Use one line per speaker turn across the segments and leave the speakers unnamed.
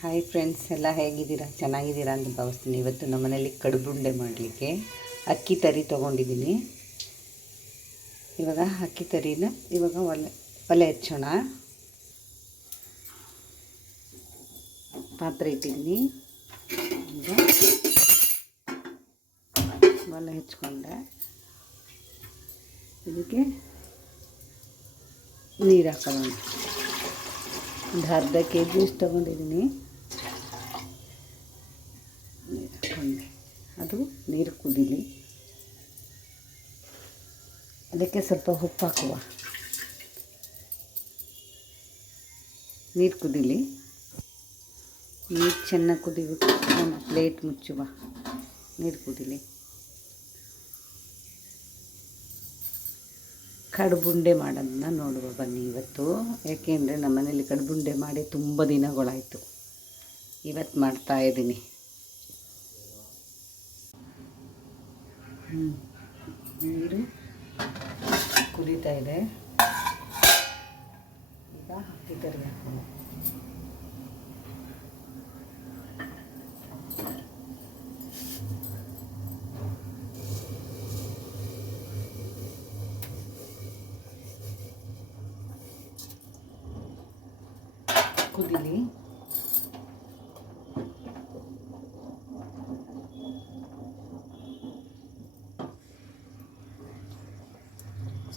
Hi friends ಎಲ್ಲ ಹೇಗಿದ್ದೀರಾ? ಚೆನ್ನಾಗಿದ್ದೀರಾ ಅಂತ ಭಾವಿಸ್ತೀನಿ. ಇವತ್ತು ನಮ್ಮ ಮನೇಲಿ ಕಡುಬುಂಡೆ ಮಾಡಲಿಕ್ಕೆ ಅಕ್ಕಿ ತರಿ ತೊಗೊಂಡಿದ್ದೀನಿ. ಇವಾಗ ಅಕ್ಕಿ ತರಿನ ಇವಾಗ ಒಲೆ ಒಲೆ ಹಚ್ಚೋಣ. ಪಾತ್ರೆ ಇಟ್ಟಿದ್ದೀನಿ. ಈಗ ಒಲೆ ಹಚ್ಕೊಂಡೆ. ಇದಕ್ಕೆ ನೀರು ಹಾಕೋಣ. ಒಂದು ಅರ್ಧ ಕೆ ಜಿ ಇಷ್ಟು ತೊಗೊಂಡಿದ್ದೀನಿ ನೀರು ಹಾಕ್ಕೊಂಡೆ ಅದು ನೀರು ಕುದೀಲಿ ಅದಕ್ಕೆ ಸ್ವಲ್ಪ ಉಪ್ಪು ಹಾಕುವ. ನೀರು ಕುದೀಲಿ ನೀರು ಚೆನ್ನಾಗಿ ಕುದಿಬಿಟ್ಟು ಒಂದು ಪ್ಲೇಟ್ ಮುಚ್ಚುವ. ನೀರು ಕುದೀಲಿ ಕಡುಬುಂಡೆ ಮಾಡೋದನ್ನ ನೋಡುವ ಬನ್ನಿ ಇವತ್ತು. ಯಾಕೆಂದರೆ ನಮ್ಮ ಮನೇಲಿ ಕಡುಬುಂಡೆ ಮಾಡಿ ತುಂಬ ದಿನಗಳಾಯಿತು. ಇವತ್ತು ಮಾಡ್ತಾ ಇದ್ದೀನಿ. ನೀರು ಕುದೀತಾ ಇದೆ. ಈಗ ಹಾಕಿ. ಕರಿ ಹಾಕೋಣ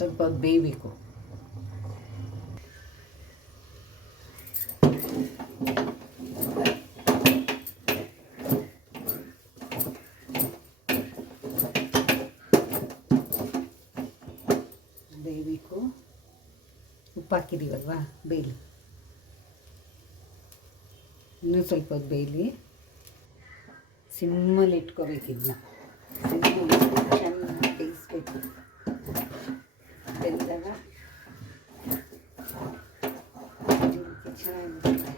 ಸ್ವಲ್ಪ ಬೇಯಬೇಕು. ಬೇಯಬೇಕು. ಉಪ್ಪು ಹಾಕಿದ್ದೀವಲ್ವಾ ಬೇಯಲಿ. ಇನ್ನೂ ಸ್ವಲ್ಪ ಬೇಯಲಿ. ಸಿಮ್ಮಲ್ಲಿ ಇಟ್ಕೋಬೇಕಿದ್ನ ಸಿಮ್ಮಲ್ಲಿ ಇಟ್ಕೊಂಡು ಚೆನ್ನಾಗಿ ಬೇಯಿಸ್ಬೇಕು ಬೆಂದಾಗ ಜೀರಿಗೆ ಚೆನ್ನಾಗಿ ಜೀರಿಗೆ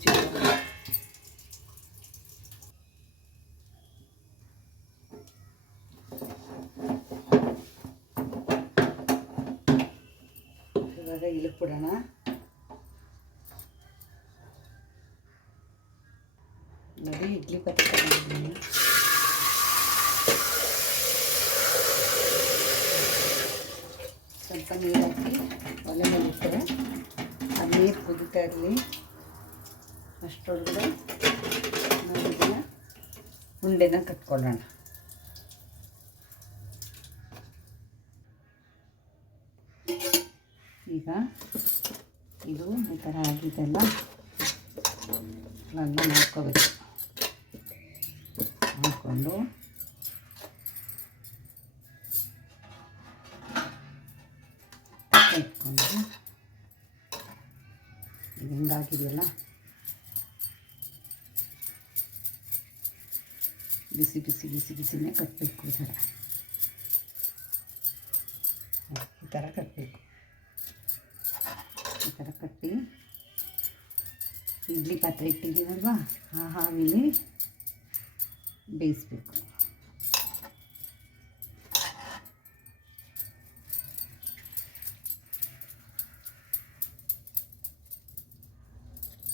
ಸ್ವಲ್ಪ ಹೊತ್ತು ಮುಚ್ಚಿಡೋಣ ಇವಾಗ ಇಳಿಸ್ಬಿಡೋಣ ನೋಡಿ ಇಡ್ಲಿ ಪಾತ್ರೆ ತಗೊಂಡಿದ್ದೀನಿ ಸ್ವಲ್ಪ ನೀರು ಹಾಕಿ ಒಲೆ ಮೇಲೆ ಇಟ್ಟರೆ ಆ ನೀರು ಕುದೀತಾ ಇರಲಿ ಅಷ್ಟರೊಳಗಡೆ ನಾವು ಇದನ್ನು ಉಂಡೆನ ಕಟ್ಕೊಳ್ಳೋಣ. ಈಗ ಇದು ಈ ಥರ ಆಗಿದೆಲ್ಲ ಎಲ್ಲ ಮಾಡ್ಕೋಬೇಕು. ನೋಡಿಕೊಂಡು ಇಟ್ಕೊಂಡು ಇದು ಹಿಂಗಾಗಿದೆಯಲ್ಲ? ಬಿಸಿ ಬಿಸಿ ಬಿಸಿ, ಬಿಸಿನೇ ಕಟ್ಟಬೇಕು ಈ ಥರ. ಈ ಥರ ಕಟ್ಟಬೇಕು ಈ ಥರ ಕಟ್ಟಿ ಇಡ್ಲಿ ಪಾತ್ರೆ ಇಟ್ಟಿದ್ದೀವಲ್ವಾ ಆ ಹಾವಿಲಿ ಬೇಯಿಸ್ಬೇಕು.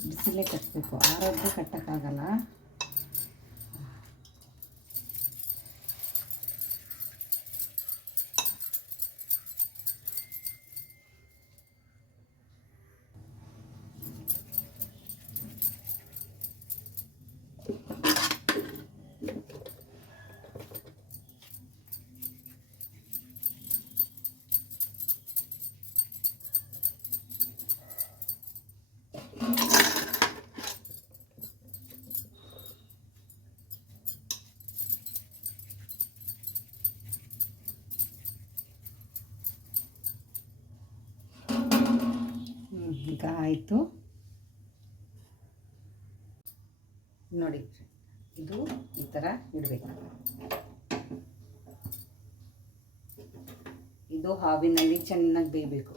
ಬಿಸಿಲೇ ಕಟ್ಟಬೇಕು ಆರೋಗ್ಯ ಕಟ್ಟೋಕ್ಕಾಗಲ್ಲ. ಈಗ ಆಯಿತು. ನೋಡಿ, ಇದು ಈ ಥರ ಇಡಬೇಕು. ಇದು ಹಾವಿನಲ್ಲಿ ಚೆನ್ನಾಗಿ ಬೇಯಬೇಕು.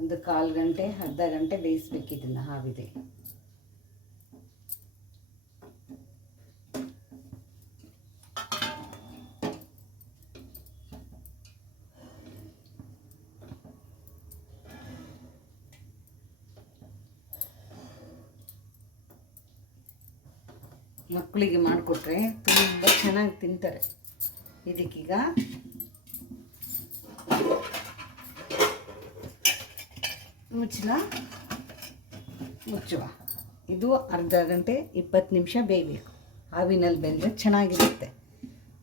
ಒಂದು ಕಾಲು ಗಂಟೆ, ಅರ್ಧ ಗಂಟೆ ಬೇಯಿಸ್ಬೇಕು ಇದನ್ನು ಹಾವಿದೆ ಮಕ್ಕಳಿಗೆ ಮಾಡಿಕೊಟ್ರೆ ತುಂಬ ಚೆನ್ನಾಗಿ ತಿಂತಾರೆ. ಇದಕ್ಕೀಗ ಮುಚ್ಚಲ ಮುಚ್ಚುವ. ಇದು ಅರ್ಧ ಗಂಟೆ ಇಪ್ಪತ್ತು ನಿಮಿಷ ಬೇಯಬೇಕು. ಹಾವಿನಲ್ಲಿ ಬೆಂದರೆ ಚೆನ್ನಾಗಿರುತ್ತೆ.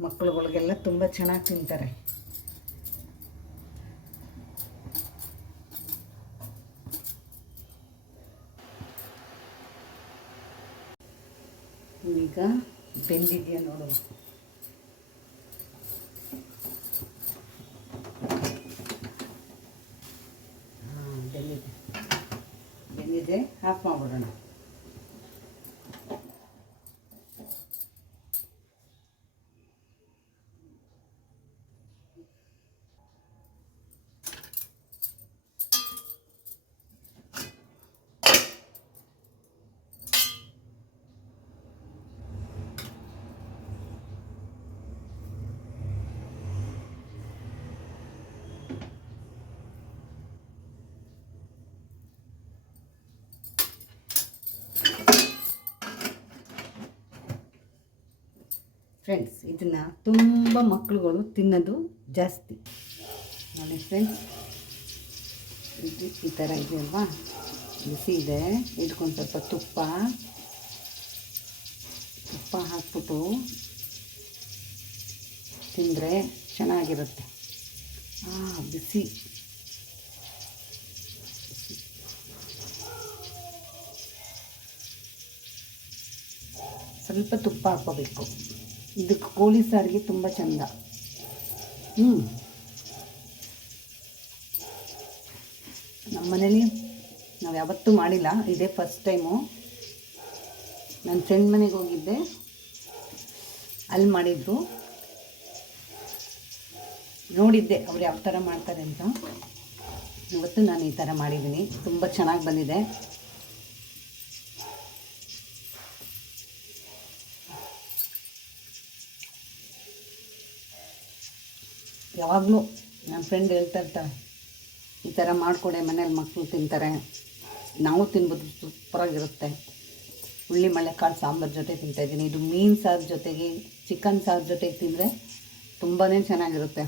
ಮಕ್ಕಳುಗಳಿಗೆಲ್ಲ ತುಂಬ ಚೆನ್ನಾಗಿ ತಿಂತಾರೆ. ಈಗ ಬೆಂದಿದೆಯಾ ನೋಡುವ ಹಾಂ ಬೆಂದಿದೆ. ಬೆಂದಿದೆ. ಹಾಫ್ ಮಾಡಿಬಿಡೋಣ. ಫ್ರೆಂಡ್ಸ್ ಇದನ್ನು ತುಂಬ ಮಕ್ಕಳುಗಳು ತಿನ್ನೋದು ಜಾಸ್ತಿ. ನೋಡಿ ಫ್ರೆಂಡ್ಸ್ ಇದು ಈ ಥರ ಇದೆ ಅಲ್ವಾ? ಬಿಸಿ ಇದೆ ಇದಕ್ಕೊಂದು ಸ್ವಲ್ಪ ತುಪ್ಪ ತುಪ್ಪ ಹಾಕ್ಬಿಟ್ಟು ತಿಂದರೆ ಚೆನ್ನಾಗಿರುತ್ತೆ. ಆ, ಬಿಸಿ. ಸ್ವಲ್ಪ ತುಪ್ಪ ಹಾಕ್ಕೋಬೇಕು. ಇದಕ್ಕೆ ಕೋಳಿ ಸಾರಿಗೆ ತುಂಬ ಚೆಂದ. ಹ್ಞೂ ನಮ್ಮ ಮನೇಲಿ ನಾವು ಯಾವತ್ತೂ ಮಾಡಿಲ್ಲ, ಇದೇ ಫಸ್ಟ್ ಟೈಮು ನನ್ನ ಫ್ರೆಂಡ್ ಮನೆಗೆ ಹೋಗಿದ್ದೆ. ಅಲ್ಲಿ ಮಾಡಿದ್ರು. ನೋಡಿದ್ದೆ ಅವ್ರು ಯಾವ ಥರ ಮಾಡ್ತಾರೆ ಅಂತ. ಇವತ್ತು ನಾನು ಈ ಥರ ಮಾಡಿದ್ದೀನಿ ತುಂಬ ಚೆನ್ನಾಗಿ ಬಂದಿದೆ. ಯಾವಾಗಲೂ ನನ್ನ ಫ್ರೆಂಡ್ ಹೇಳ್ತಾ ಇರ್ತಾಳೆ ಈ ಥರ ಮಾಡಿಕೊಡೆ, ಮನೇಲಿ ಮಕ್ಕಳು ತಿಂತಾರೆ. ನಾವು ತಿನ್ಬೋದು, ಸೂಪರಾಗಿರುತ್ತೆ. ಉಳ್ಳಿ ಮಳೆಕಾಳು ಸಾಂಬಾರು ಜೊತೆ ತಿಂತಾಯಿದ್ದೀನಿ ಇದು ಮೀನು ಸಾರು ಜೊತೆಗೆ ಚಿಕನ್ ಸಾರು ಜೊತೆಗೆ ತಿಂದರೆ ತುಂಬಾ ಚೆನ್ನಾಗಿರುತ್ತೆ.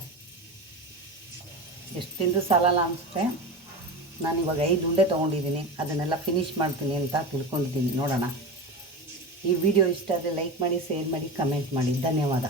ಎಷ್ಟು ತಿಂದರೂ ಸಾಲಲ್ಲ ಅನಿಸುತ್ತೆ. ನಾನು ಇವಾಗ ಐದು ಉಂಡೆ ತೊಗೊಂಡಿದ್ದೀನಿ. ಅದನ್ನೆಲ್ಲ ಫಿನಿಶ್ ಮಾಡ್ತೀನಿ ಅಂತ ತಿಳ್ಕೊಂಡಿದ್ದೀನಿ. ನೋಡೋಣ. ಈ ವಿಡಿಯೋ ಇಷ್ಟ ಆದರೆ ಲೈಕ್ ಮಾಡಿ ಶೇರ್ ಮಾಡಿ ಕಮೆಂಟ್ ಮಾಡಿ. ಧನ್ಯವಾದ.